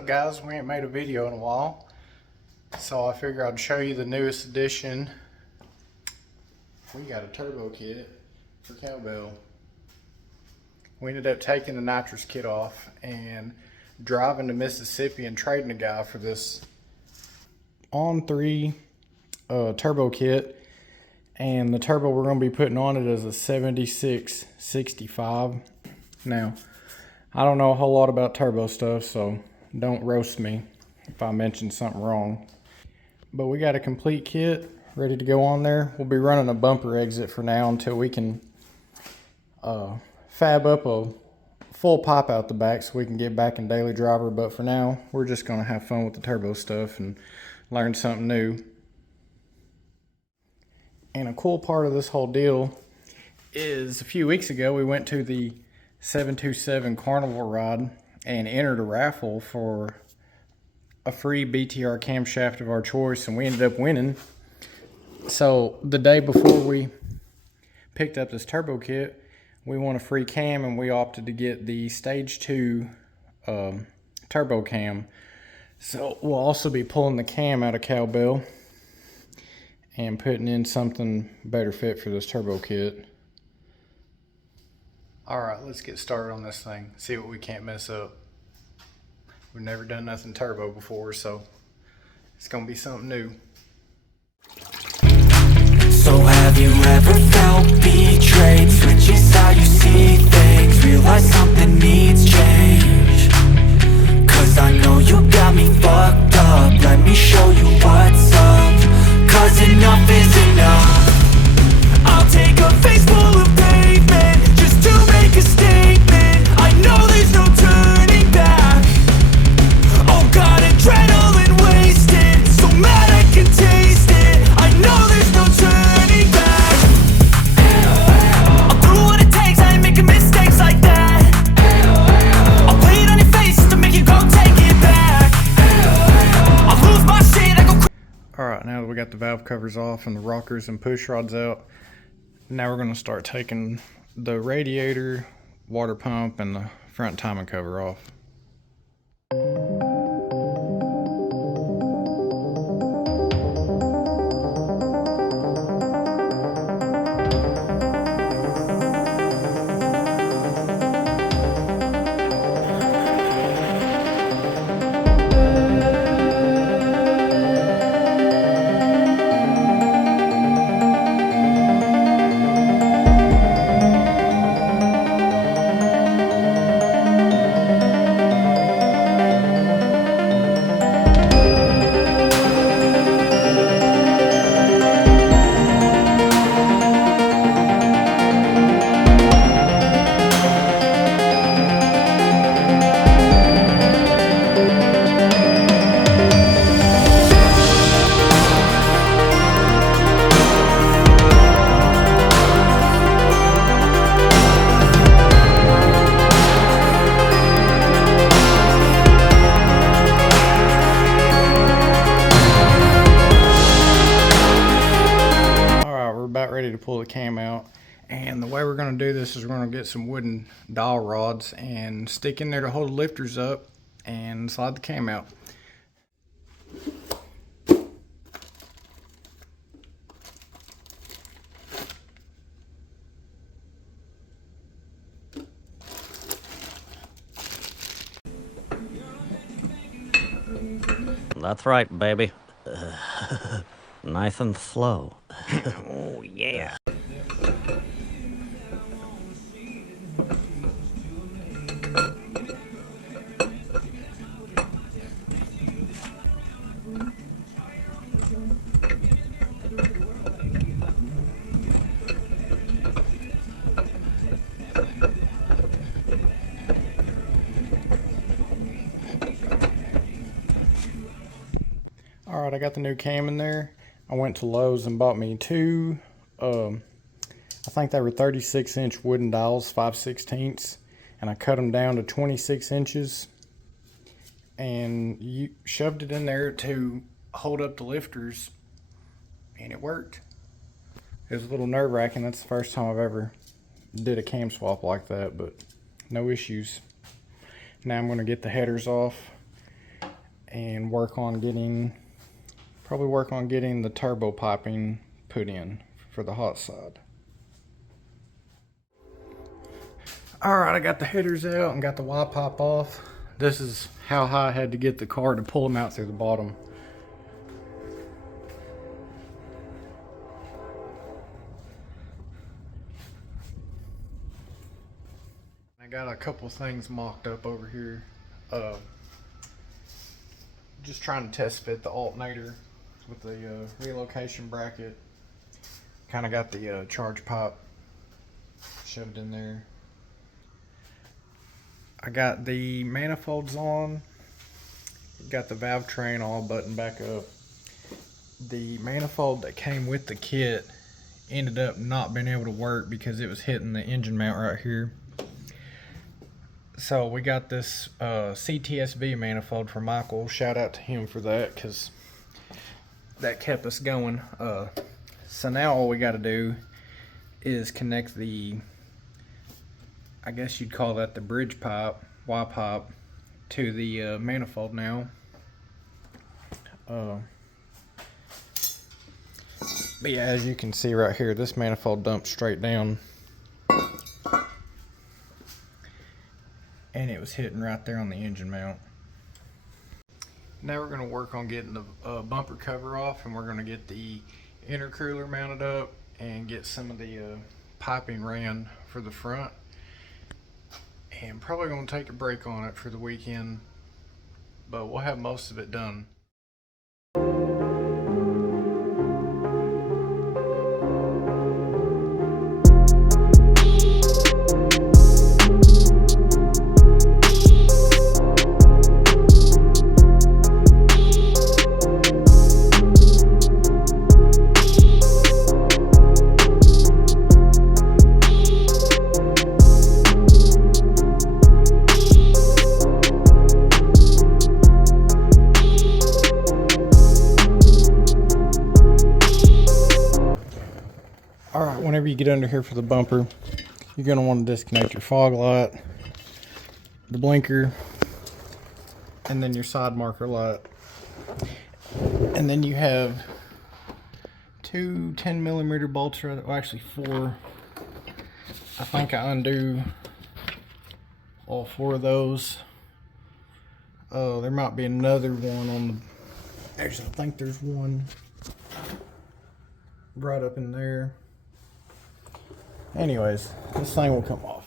up, guys? We ain't made a video in a while, so I figure I'd show you the newest edition. We got a turbo kit for Cowbell. We ended up taking the nitrous kit off and driving to Mississippi and trading a guy for this On3 turbo kit, and the turbo we're going to be putting on it is a 7665. Now, I don't know a whole lot about turbo stuff, so don't roast me if I mention something wrong. But we got a complete kit ready to go on there. We'll be running a bumper exit for now until we can fab up a full pop out the back so we can get back in daily driver. But for now, we're just going to have fun with the turbo stuff and learn something new. And a cool part of this whole deal is a few weeks ago we went to the 727 Carnival ride and entered a raffle for a free BTR camshaft of our choice, and we ended up winning. So the day before we picked up this turbo kit, we won a free cam, and we opted to get the Stage 2 turbo cam. So we'll also be pulling the cam out of Cowbell and putting in something better fit for this turbo kit. Alright, let's get started on this thing, see what we can't mess up. We've never done nothing turbo before, so it's gonna be something new. So have you ever felt betrayed? Switches how you see things, realize something needs change. Cause I know you got me fucked up, let me show you what's up. Cause enough is enough. I'll take a face full of pavement just to make a statement. I know there's no turning back. Oh god, adrenaline wasted, so mad I can taste it. I know there's no turning back. I'll do what it takes, I ain't making mistakes like that. I'll play it on your face to make you go take it back. I'll lose my shit, I go. Alright, now that we got the valve covers off and the rockers and push rods out, now we're going to start taking the radiator, water pump, and the front timing cover off. About ready to pull the cam out, and the way we're going to do this is we're going to get some wooden dowel rods and stick in there to hold the lifters up and slide the cam out. That's right, baby. Nice and slow. Oh, yeah. Alright, I got the new cam in there. I went to Lowe's and bought me two, I think they were 36-inch wooden dowels, 5/16, and I cut them down to 26 inches and you shoved it in there to hold up the lifters, and it worked. It was a little nerve-wracking. That's the first time I've ever did a cam swap like that, but no issues. Now I'm going to get the headers off and probably work on getting the turbo piping put in for the hot side. Alright, I got the headers out and got the Y pipe off. This is how high I had to get the car to pull them out through the bottom. I got a couple things mocked up over here. Just trying to test fit the alternator with the relocation bracket. Kind of got the charge pipe shoved in there. I got the manifolds on. Got the valve train all buttoned back up. The manifold that came with the kit ended up not being able to work because it was hitting the engine mount right here. So we got this CTSV manifold from Michael. Shout out to him for that, because that kept us going. So now all we got to do is connect the, I guess you'd call that the bridge pipe, Y pipe, to the manifold now. But yeah, as you can see right here, this manifold dumps straight down. And it was hitting right there on the engine mount. Now we're going to work on getting the bumper cover off, and we're going to get the intercooler mounted up and get some of the piping ran for the front. And probably going to take a break on it for the weekend, but we'll have most of it done. Alright, whenever you get under here for the bumper, you're going to want to disconnect your fog light, the blinker, and then your side marker light. And then you have two 10mm bolts, well actually 4. I think I undo all 4 of those. There might be another one on the, actually I think there's one right up in there. Anyways, this thing will come off.